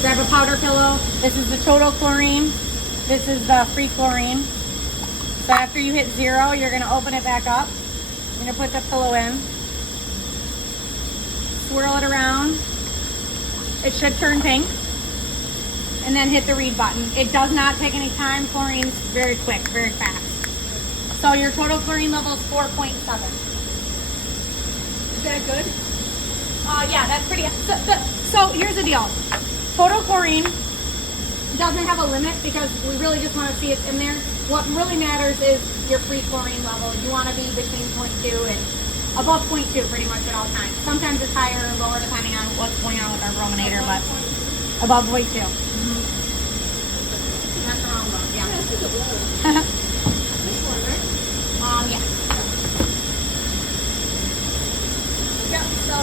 Grab a powder pillow. This is the total chlorine. This is the free chlorine. So after you hit 0, you're gonna open it back up. You're gonna put the pillow in. Swirl it around. It should turn pink. And then hit the read button. It does not take any time. Chlorine's very quick, very fast. So your total chlorine level is 4.7. Is that good? Yeah, that's pretty. So here's the deal. Total chlorine doesn't have a limit because we really just want to see it's in there. What really matters is your free chlorine level. You want to be between 0.2 and above 0.2 pretty much at all times. Sometimes it's higher or lower depending on what's going on with our brominator, but above 0.2. That's the wrong one, yeah. Yeah. Yep, so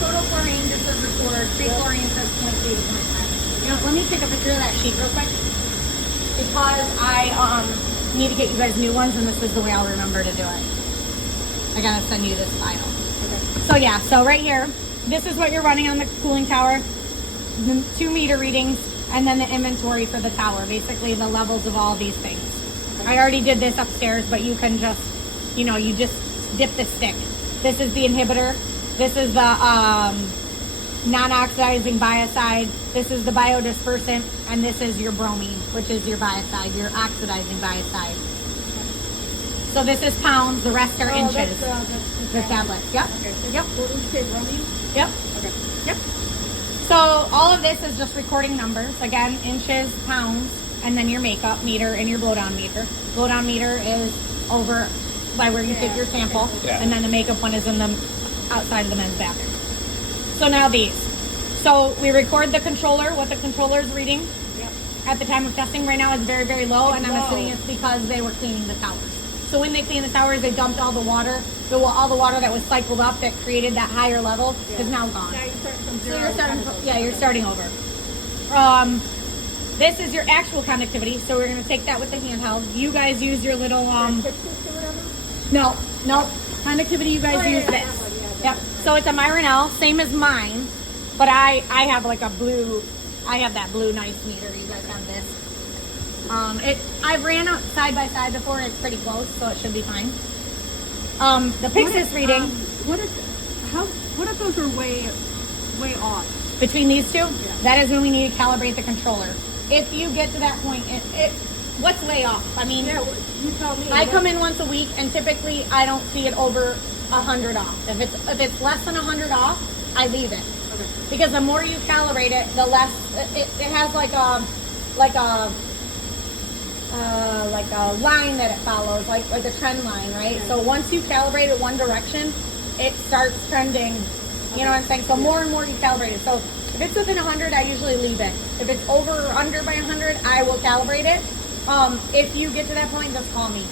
total chlorine just says record, free chlorine says 0.2 to 0.5. You know, let me take a picture of that sheet real quick because I need to get you guys new ones and this is the way I'll remember to do it. I gotta send you this file. Okay. So yeah, so right here, this is what you're running on the cooling tower, the 2 meter readings, and then the inventory for the tower, basically the levels of all these things. I already did this upstairs, but you can just, you know, you just dip the stick. This is the inhibitor. This is the non-oxidizing biocide. This is the biodispersant, and this is your bromine, which is your biocide, your oxidizing biocide. So this is pounds, the rest are inches. The tablets, yep. Okay. So Yep. what did you say, bromine? Yep. Okay. Yep. So all of this is just recording numbers. Again, inches, pounds, and then your makeup meter and your blowdown meter. Blowdown meter is over by where you take your sample, and then the makeup one is in the outside of the men's bathroom. So now these. So we record the controller, what the controller is reading. Yep. At the time of testing right now it's very, very low, and I'm low. assuming it's because they were cleaning the towers. So when they clean the towers, they dumped all the water. All the water that was cycled up that created that higher level is now gone. Now you start from So zero. you're starting over. This is your actual conductivity, so we're gonna take that with the handheld. You guys use your little No. Conductivity, you guys use this. Yep. So it's a Myronel, same as mine, but I have like a blue. I have that blue nice meter. You guys have this. I've ran out side by side before. It's pretty close, so it should be fine. The Pyxis reading. What if those are way off? Between these two, that is when we need to calibrate the controller. If you get to that point, what's way off? I mean, Yeah, you tell me. I come in once a week, and typically I don't see it over 100 off. If it's less than 100 off, I leave it. Okay. Because the more you calibrate it, the less it has like a line that it follows, like a trend line, right? So once you calibrate it one direction, it starts trending. You know what I'm saying? So more and more you calibrate it. So if it's within 100, I usually leave it. If it's over or under by 100, I will calibrate it. If you get to that point, just call me.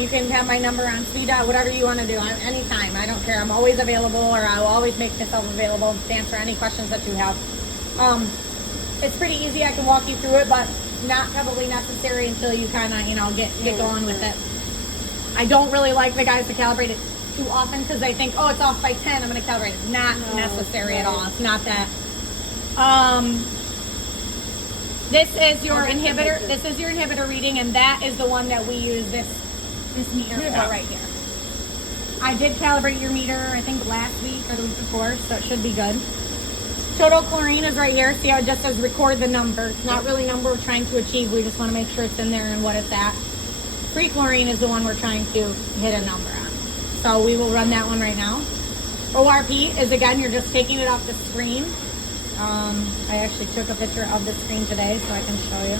You can have my number on speed dial, whatever you want to do, anytime. I don't care. I'm always available, or I will always make myself available to answer any questions that you have. It's pretty easy. I can walk you through it, but not probably necessary until you kind of, get going with it. I don't really like the guys to calibrate it too often because they think, oh, it's off by 10, I'm going to calibrate it. Not necessary at all. It's not that. This is your inhibitor. This is your inhibitor reading, and that is the one that we use this meter for right here. I did calibrate your meter, I think last week or the week before, so it should be good. Total chlorine is right here. See how it just says record the number. It's not really number we're trying to achieve. We just want to make sure it's in there and what it's at. Free chlorine is the one we're trying to hit a number on. So we will run that one right now. ORP is, again, you're just taking it off the screen. I actually took a picture of the screen today so I can show you.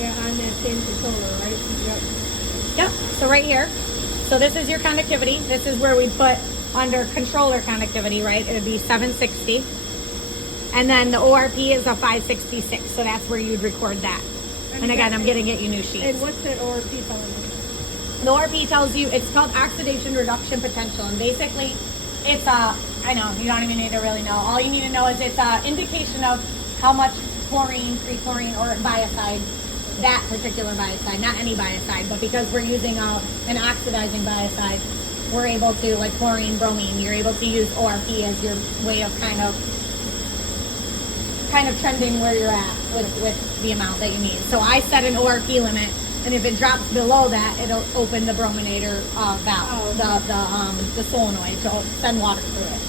Yeah, on that same controller, right? Yep, so right here. So this is your conductivity. This is where we put under controller conductivity, right? It would be 760. And then the ORP is a 566, so that's where you'd record that. And again, I'm going to get you new sheets. And what's that ORP telling me? The ORP tells you, it's called oxidation reduction potential, and basically it's I know, you don't even need to really know. All you need to know is it's an indication of how much chlorine, free chlorine, or biocide, that particular biocide, not any biocide, but because we're using an oxidizing biocide, we're able to, like chlorine, bromine, you're able to use ORP as your way of kind of kind of trending where you're at with the amount that you need. So I set an ORP limit, and if it drops below that, it'll open the brominator valve, the solenoid to send water through it.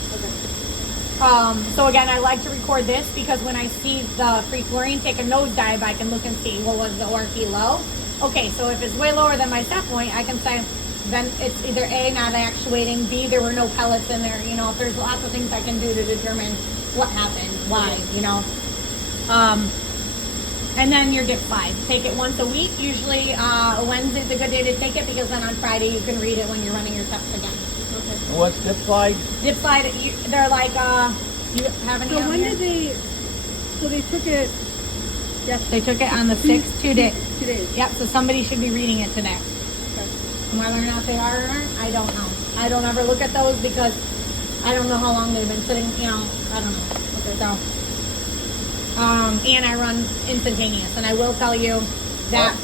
So again, I like to record this because when I see the free chlorine take a nosedive, I can look and see, well, was the ORP low? Okay, so if it's way lower than my set point, I can say, then it's either A, not actuating, B, there were no pellets in there. You know, if there's lots of things I can do to determine what happened, why, you know. And then your dip slide. Take it once a week. Usually Wednesday's a good day to take it because then on Friday you can read it when you're running your tests again. Okay. What's dip slide? Dip slide, they're like, you have any So on when here? did they? So they took it. Yes, they took it on the 6th, 2 days. 2 days. Yep, so somebody should be reading it today. Okay. And whether or not they are or aren't, I don't know. I don't ever look at those because I don't know how long they've been sitting, you know, I don't know. Okay, so, and I run instantaneous, and I will tell you that.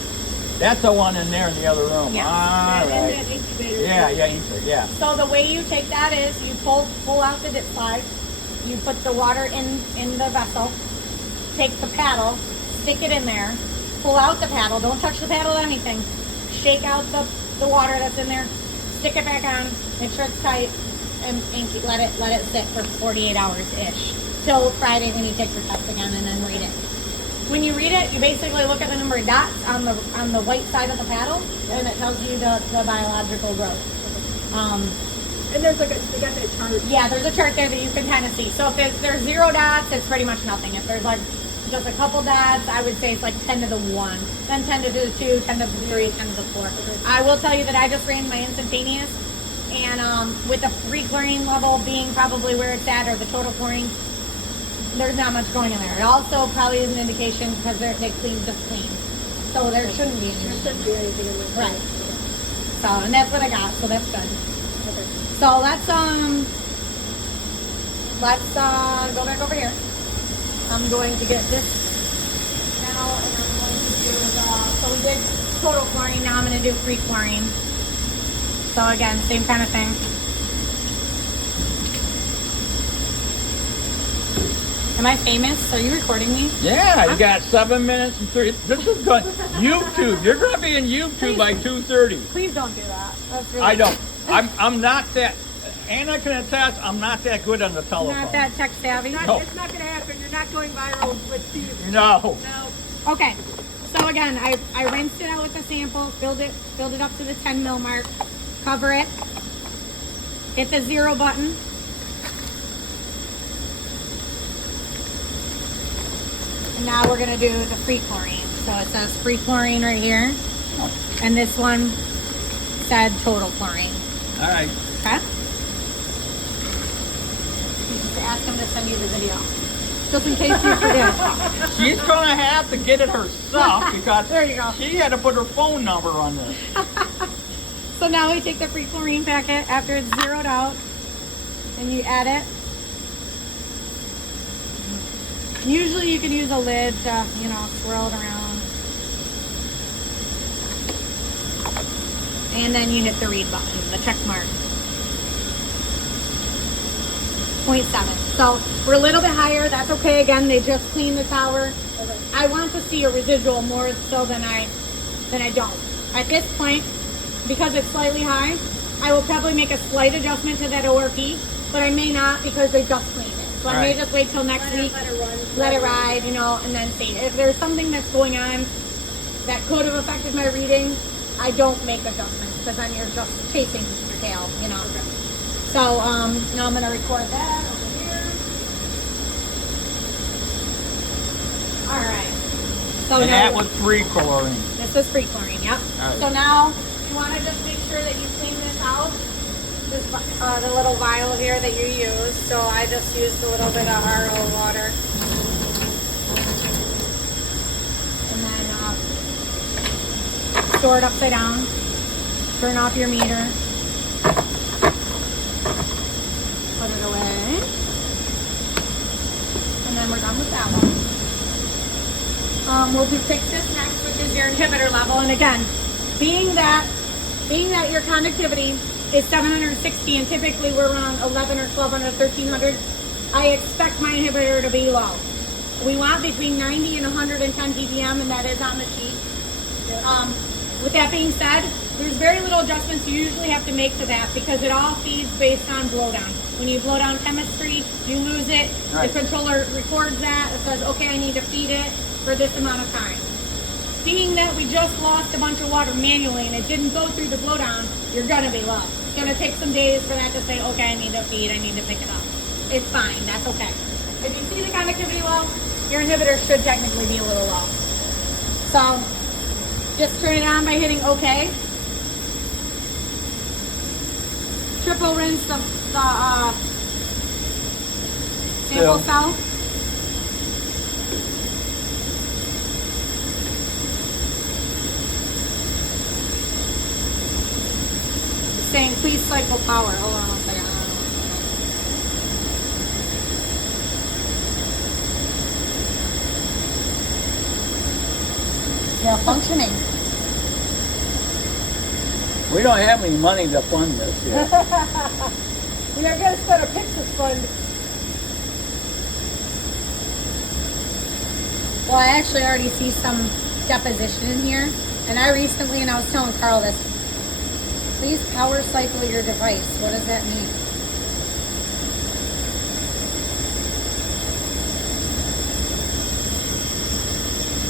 That's the one in there in the other room. Yes. All And right. that incubator. Yeah. So the way you take that is you pull out the dip slide, you put the water in the vessel, take the paddle, stick it in there, pull out the paddle, don't touch the paddle or anything, shake out the water that's in there, stick it back on, make sure it's tight, and let it sit for 48 hours-ish, till Friday when you take your test again and then read it. When you read it, you basically look at the number of dots on the white side of the paddle, and it tells you the biological growth. And there's like they got that chart. Yeah, there's a chart there that you can kind of see. So if there's 0 dots, it's pretty much nothing. If there's like just a couple dots, I would say it's like 10 to the 1, then 10 to the 2, 10 to the 3, 10 to the 4. Okay. I will tell you that I just ran my instantaneous, and with the free chlorine level being probably where it's at, or the total chlorine, there's not much going in there. It also probably is an indication because they just clean. So there shouldn't be There anything. shouldn't be anything in there. Right. So, and that's what I got, so that's good. Okay. So let's go back over here. I'm going to get this now, and I'm going to do so we did total chlorine, now I'm going to do free chlorine. So again, same kind of thing. Am I famous? Are you recording me? Yeah, you got 7 minutes and 3. This is good. YouTube. You're going to be in YouTube by 2:30. Please don't do that. That's really I don't. I'm not that. Anna can attest. I'm not that good on the telephone. Not that tech savvy. No. It's not going to happen. You're not going viral with Steve. No. No. Okay, so again, I rinsed it out with the sample, filled it up to the 10 mil mark, cover it, hit the 0 button, and now we're gonna do the free chlorine. So it says free chlorine right here, and this one said total chlorine. All right. Okay? You just ask him to send you the video, just in case you forget. She's going to have to get it herself because There you go. she had to put her phone number on this. So now we take the free chlorine packet after it's zeroed out, and you add it. Usually you can use a lid to, swirl it around. And then you hit the read button, the check mark. 0.7. So we're a little bit higher. That's okay. Again, they just cleaned the tower. Okay. I want to see a residual more so than I don't. At this point, because it's slightly high, I will probably make a slight adjustment to that ORP, but I may not because they just cleaned it. So I may Right. just wait till next week, Let it run. let it ride, and then see. If there's something that's going on that could have affected my reading, I don't make adjustments because then you're just chasing your tail, So now I'm going to record that over here. All right. So And now that was free chlorine. this is free chlorine, yep. All right. So now you want to just make sure that you clean this out. This the little vial here that you use. So I just used a little bit of RO water. And then store it upside down. Turn off your meter. Put it away. And then we're done with that one. We'll do Pyxis next, which is your inhibitor level. And again, being that your conductivity is 760 and typically we're around 11 or 1200, 1300, I expect my inhibitor to be low. We want between 90 and 110 ppm, and that is on the sheet. With that being said, there's very little adjustments you usually have to make to that because it all feeds based on blowdown. When you blow down chemistry, you lose it. Right. The controller records that. It says, okay, I need to feed it for this amount of time. Being that we just lost a bunch of water manually and it didn't go through the blowdown, you're gonna be low. It's gonna take some days for that to say, okay, I need to feed, I need to pick it up. It's fine, that's okay. If you see the conductivity low, your inhibitor should technically be a little low. So, just turn it on by hitting OK. Triple rinse the sample cell. It's saying please cycle power. Hold on 1 second. Yeah, functioning. We don't have any money to fund this yet. We are going to start a Pixis fund. Well, I actually already see some deposition in here. And I was telling Carl this, please power cycle your device. What does that mean?